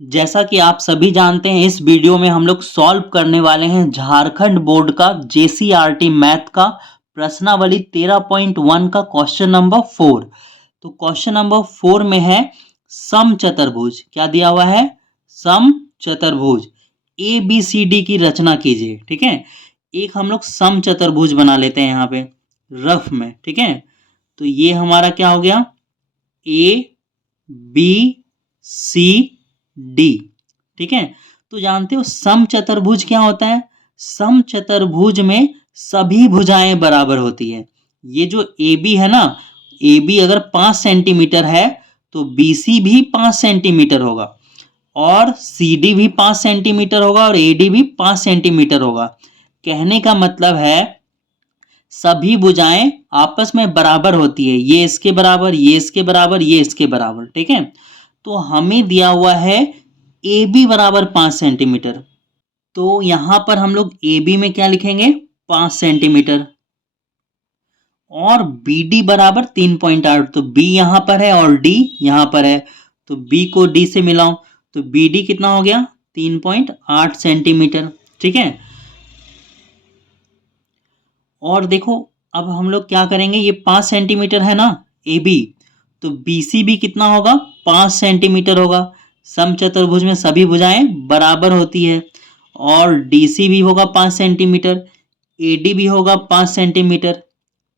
जैसा कि आप सभी जानते हैं, इस वीडियो में हम लोग सॉल्व करने वाले हैं झारखंड बोर्ड का जेसीईआरटी मैथ का प्रश्नावली 13.1 का क्वेश्चन नंबर 4। तो क्वेश्चन नंबर 4 में है समचतुर्भुज। क्या दिया हुआ है? समचतुर्भुज। ए बी सी डी की रचना कीजिए। ठीक है, एक हम लोग समचतुर्भुज बना लेते हैं यहाँ पे रफ में। ठीक है, तो ये हमारा क्या हो गया? A B C D. ठीक है, तो जानते हो समचतुर्भुज क्या होता है? समचतुर्भुज में सभी भुजाएं बराबर होती है। ये जो ए बी है ना, ए बी अगर 5 सेंटीमीटर है तो बी सी भी 5 सेंटीमीटर होगा, और सी डी भी 5 सेंटीमीटर होगा, और ए डी भी 5 सेंटीमीटर होगा। कहने का मतलब है सभी भुजाएं आपस में बराबर होती है। ये इसके बराबर, ये इसके बराबर, ये इसके बराबर। ठीक है, तो हमें दिया हुआ है ए बी बराबर 5 सेंटीमीटर। तो यहां पर हम लोग ए बी में क्या लिखेंगे? 5 सेंटीमीटर। और बी डी बराबर 3.8। तो बी यहां पर है और डी यहां पर है, तो बी को डी से मिलाओ, तो बी डी कितना हो गया? 3.8 सेंटीमीटर। ठीक है, और देखो अब हम लोग क्या करेंगे, ये 5 सेंटीमीटर है ना ए बी, तो बी सी भी कितना होगा? 5 सेंटीमीटर होगा। समचतुर्भुज में सभी भुजाएं बराबर होती है। और डी सी भी होगा 5 सेंटीमीटर, ए डी भी होगा 5 सेंटीमीटर।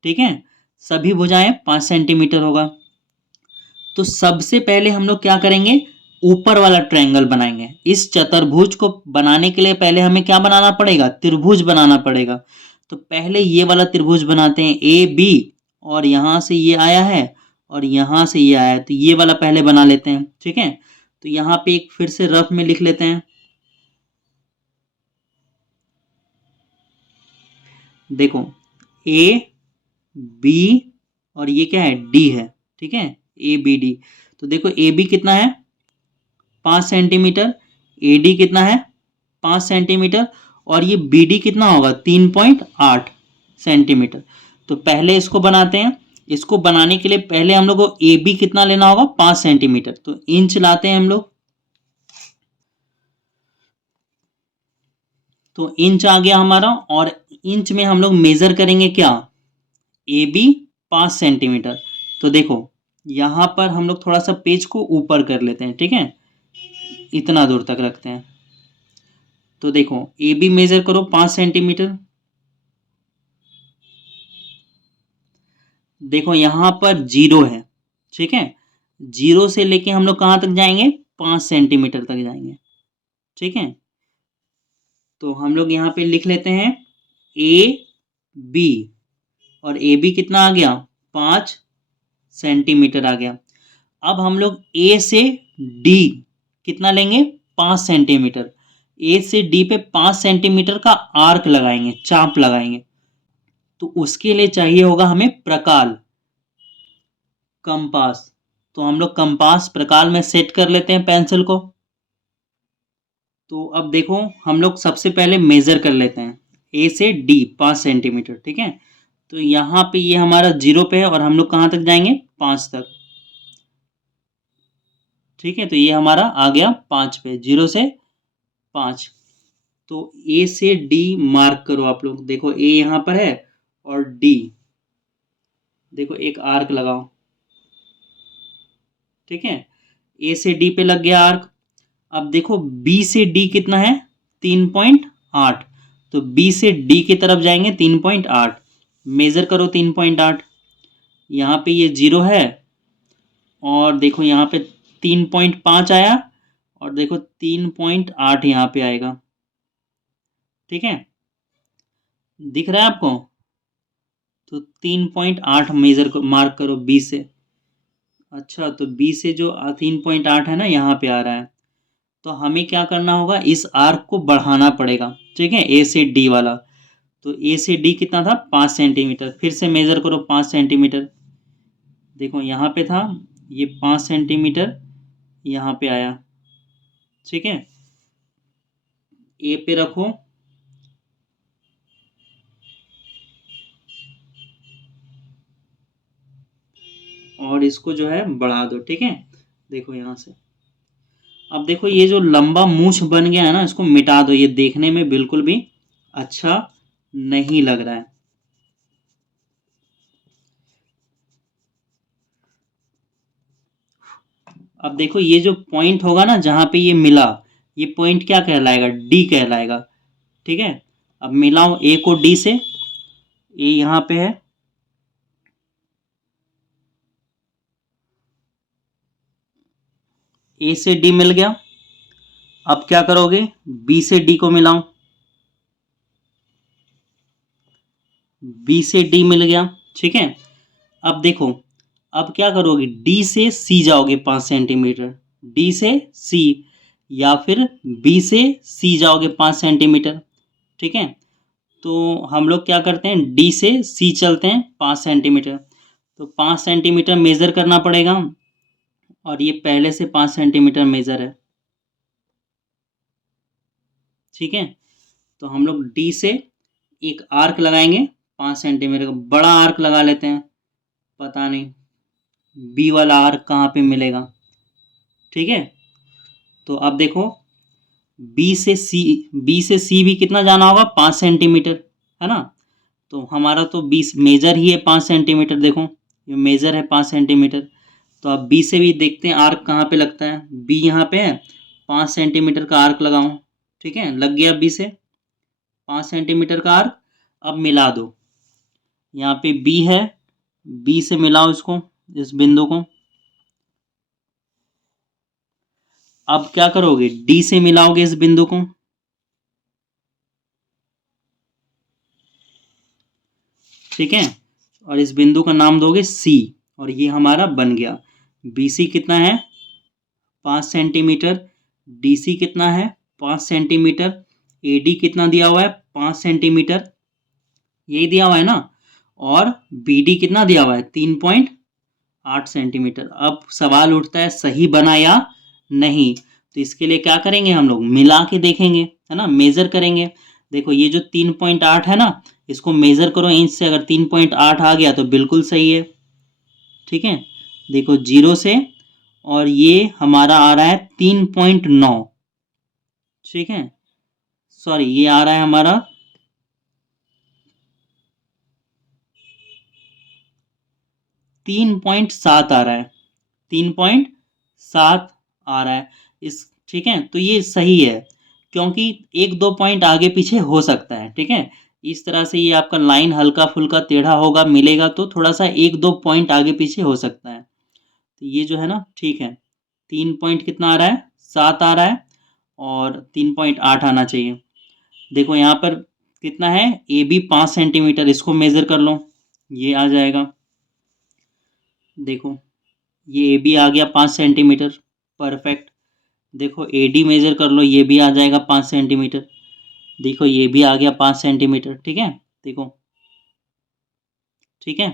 ठीक है, सभी भुजाएं 5 सेंटीमीटर होगा। तो सबसे पहले हम लोग क्या करेंगे? ऊपर वाला ट्रायंगल बनाएंगे। इस चतुर्भुज को बनाने के लिए पहले हमें क्या बनाना पड़ेगा? त्रिभुज बनाना पड़ेगा। तो पहले ये वाला त्रिभुज बनाते हैं, ए बी, और यहां से ये आया है और यहां से ये आया है, तो ये वाला पहले बना लेते हैं। ठीक है, तो यहां पे एक फिर से रफ में लिख लेते हैं। देखो, ए बी और ये क्या है? डी है। ठीक है, ए बी डी। तो देखो ए बी कितना है? 5 सेंटीमीटर। ए डी कितना है? 5 सेंटीमीटर। और ये बी डी कितना होगा? 3.8 सेंटीमीटर। तो पहले इसको बनाते हैं। इसको बनाने के लिए पहले हम लोग को ए बी कितना लेना होगा? 5 सेंटीमीटर। तो इंच लाते हैं हम लोग, तो इंच आ गया हमारा। और इंच में हम लोग मेजर करेंगे क्या? A B 5 centimetre. तो देखो यहां पर हम लोग थोड़ा सा पेज को ऊपर कर लेते हैं। ठीक है, इतना दूर तक रखते हैं। तो देखो ए बी मेजर करो 5 सेंटीमीटर। देखो यहां पर जीरो है। ठीक है, जीरो से लेके हम लोग कहां तक जाएंगे? 5 सेंटीमीटर तक जाएंगे। ठीक है, तो हम लोग यहाँ पे लिख लेते हैं ए बी, और ए बी कितना आ गया? 5 सेंटीमीटर आ गया। अब हम लोग ए से डी कितना लेंगे? 5 सेंटीमीटर। ए से डी पे 5 सेंटीमीटर का आर्क लगाएंगे, चाप लगाएंगे। तो उसके लिए चाहिए होगा हमें प्रकाल, कंपास। तो हम लोग कंपास प्रकाल में सेट कर लेते हैं पेंसिल को। तो अब देखो हम लोग सबसे पहले मेजर कर लेते हैं ए से डी 5 सेंटीमीटर। ठीक है, तो यहाँ पे ये हमारा जीरो पे है, और हम लोग कहाँ तक जाएंगे? 5 तक। ठीक है, तो ये हमारा आ गया 5 पे, जीरो से 5। तो ए से डी मार्क करो आप लोग। देखो ए यहाँ पर है और डी, देखो एक आर्क लगाओ। ठीक है, ए से डी पे लग गया आर्क। अब देखो बी से डी कितना है? 3.8। तो बी से डी की तरफ जाएंगे 3.8, मेजर करो 3.8। यहाँ पे ये जीरो है, और देखो यहाँ पे 3.5 आया, और देखो 3.8 यहाँ पे आएगा। ठीक है, दिख रहा है आपको? तो 3.8 मेजर मार्क करो बी से। अच्छा, तो बी से जो 3.8 है ना, यहाँ पे आ रहा है। तो हमें क्या करना होगा? इस आर्क को बढ़ाना पड़ेगा। ठीक है, ए से डी वाला। तो ए से डी कितना था? 5 सेंटीमीटर। फिर से मेजर करो 5 सेंटीमीटर। देखो यहाँ पे था ये 5 सेंटीमीटर, यहाँ पे आया। ठीक है, ए पे रखो, और इसको जो है बढ़ा दो। ठीक है, देखो यहाँ से अब देखो ये जो लंबा मूछ बन गया है ना, इसको मिटा दो, ये देखने में बिल्कुल भी अच्छा नहीं लग रहा है। अब देखो ये जो पॉइंट होगा ना जहां पे ये मिला, ये पॉइंट क्या कहलाएगा, डी कहलाएगा। ठीक है, अब मिलाओ ए को डी से, ए यहाँ पे है, ए से डी मिल गया। अब क्या करोगे, बी से डी को मिलाओ, बी से डी मिल गया। ठीक है, अब देखो, अब क्या करोगे, डी से सी जाओगे 5 सेंटीमीटर, डी से सी, या फिर बी से सी जाओगे 5 सेंटीमीटर। ठीक है, तो हम लोग क्या करते हैं, डी से सी चलते हैं 5 सेंटीमीटर, तो 5 सेंटीमीटर मेज़र करना पड़ेगा, और ये पहले से 5 सेंटीमीटर मेज़र है। ठीक है, तो हम लोग डी से एक आर्क लगाएंगे 5 सेंटीमीटर का, बड़ा आर्क लगा लेते हैं, पता नहीं बी वाला आर्क कहाँ पे मिलेगा। ठीक है, तो अब देखो, बी से सी भी कितना जाना होगा, 5 सेंटीमीटर, है ना। तो हमारा तो 20 मेजर ही है 5 सेंटीमीटर, देखो ये मेजर है 5 सेंटीमीटर। तो अब बी से भी देखते हैं आर्क कहाँ पे लगता है, बी यहाँ पे है, 5 सेंटीमीटर का आर्क लगाऊं। ठीक है, लग गया बी से 5 सेंटीमीटर का आर्क। अब मिला दो, यहाँ पे बी है, बी से मिलाओ इसको, इस बिंदु को। अब क्या करोगे, डी से मिलाओगे इस बिंदु को। ठीक है, और इस बिंदु का नाम दोगे सी, और ये हमारा बन गया। बी सी कितना है, 5 सेंटीमीटर, डी सी कितना है, 5 सेंटीमीटर, ए डी कितना दिया हुआ है, 5 सेंटीमीटर, यही दिया हुआ है ना, और बी डी कितना दिया हुआ है, 3.8 सेंटीमीटर। अब सवाल उठता है सही बना या नहीं, तो इसके लिए क्या करेंगे, हम लोग मिला के देखेंगे, है ना, मेजर करेंगे। देखो ये जो 3.8 है ना, इसको मेजर करो इंच से, अगर 3.8 आ गया तो बिल्कुल सही है। ठीक है, देखो 0 से, और ये हमारा आ रहा है 3.9। ठीक है, सॉरी ये आ रहा है हमारा 3.7 आ रहा है, 3.7 आ रहा है इस। ठीक है, तो ये सही है, क्योंकि 1-2 पॉइंट आगे पीछे हो सकता है। ठीक है, इस तरह से ये आपका लाइन हल्का फुल्का टेढ़ा होगा, मिलेगा तो थोड़ा सा 1-2 पॉइंट आगे पीछे हो सकता है। तो ये जो है ना, ठीक है, 3 पॉइंट कितना आ रहा है, 7 आ रहा है, और 3.8 आना चाहिए। देखो यहाँ पर कितना है, ए बी 5 सेंटीमीटर, इसको मेज़र कर लो, ये आ जाएगा। देखो ये ए बी आ गया 5 सेंटीमीटर, परफेक्ट। देखो ए डी मेज़र कर लो, ये भी आ जाएगा 5 सेंटीमीटर। देखो ये भी आ गया 5 सेंटीमीटर। ठीक है, देखो, ठीक है,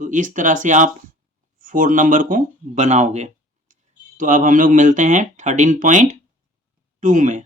तो इस तरह से आप 4 नंबर को बनाओगे। तो अब हम लोग मिलते हैं 13.2 में।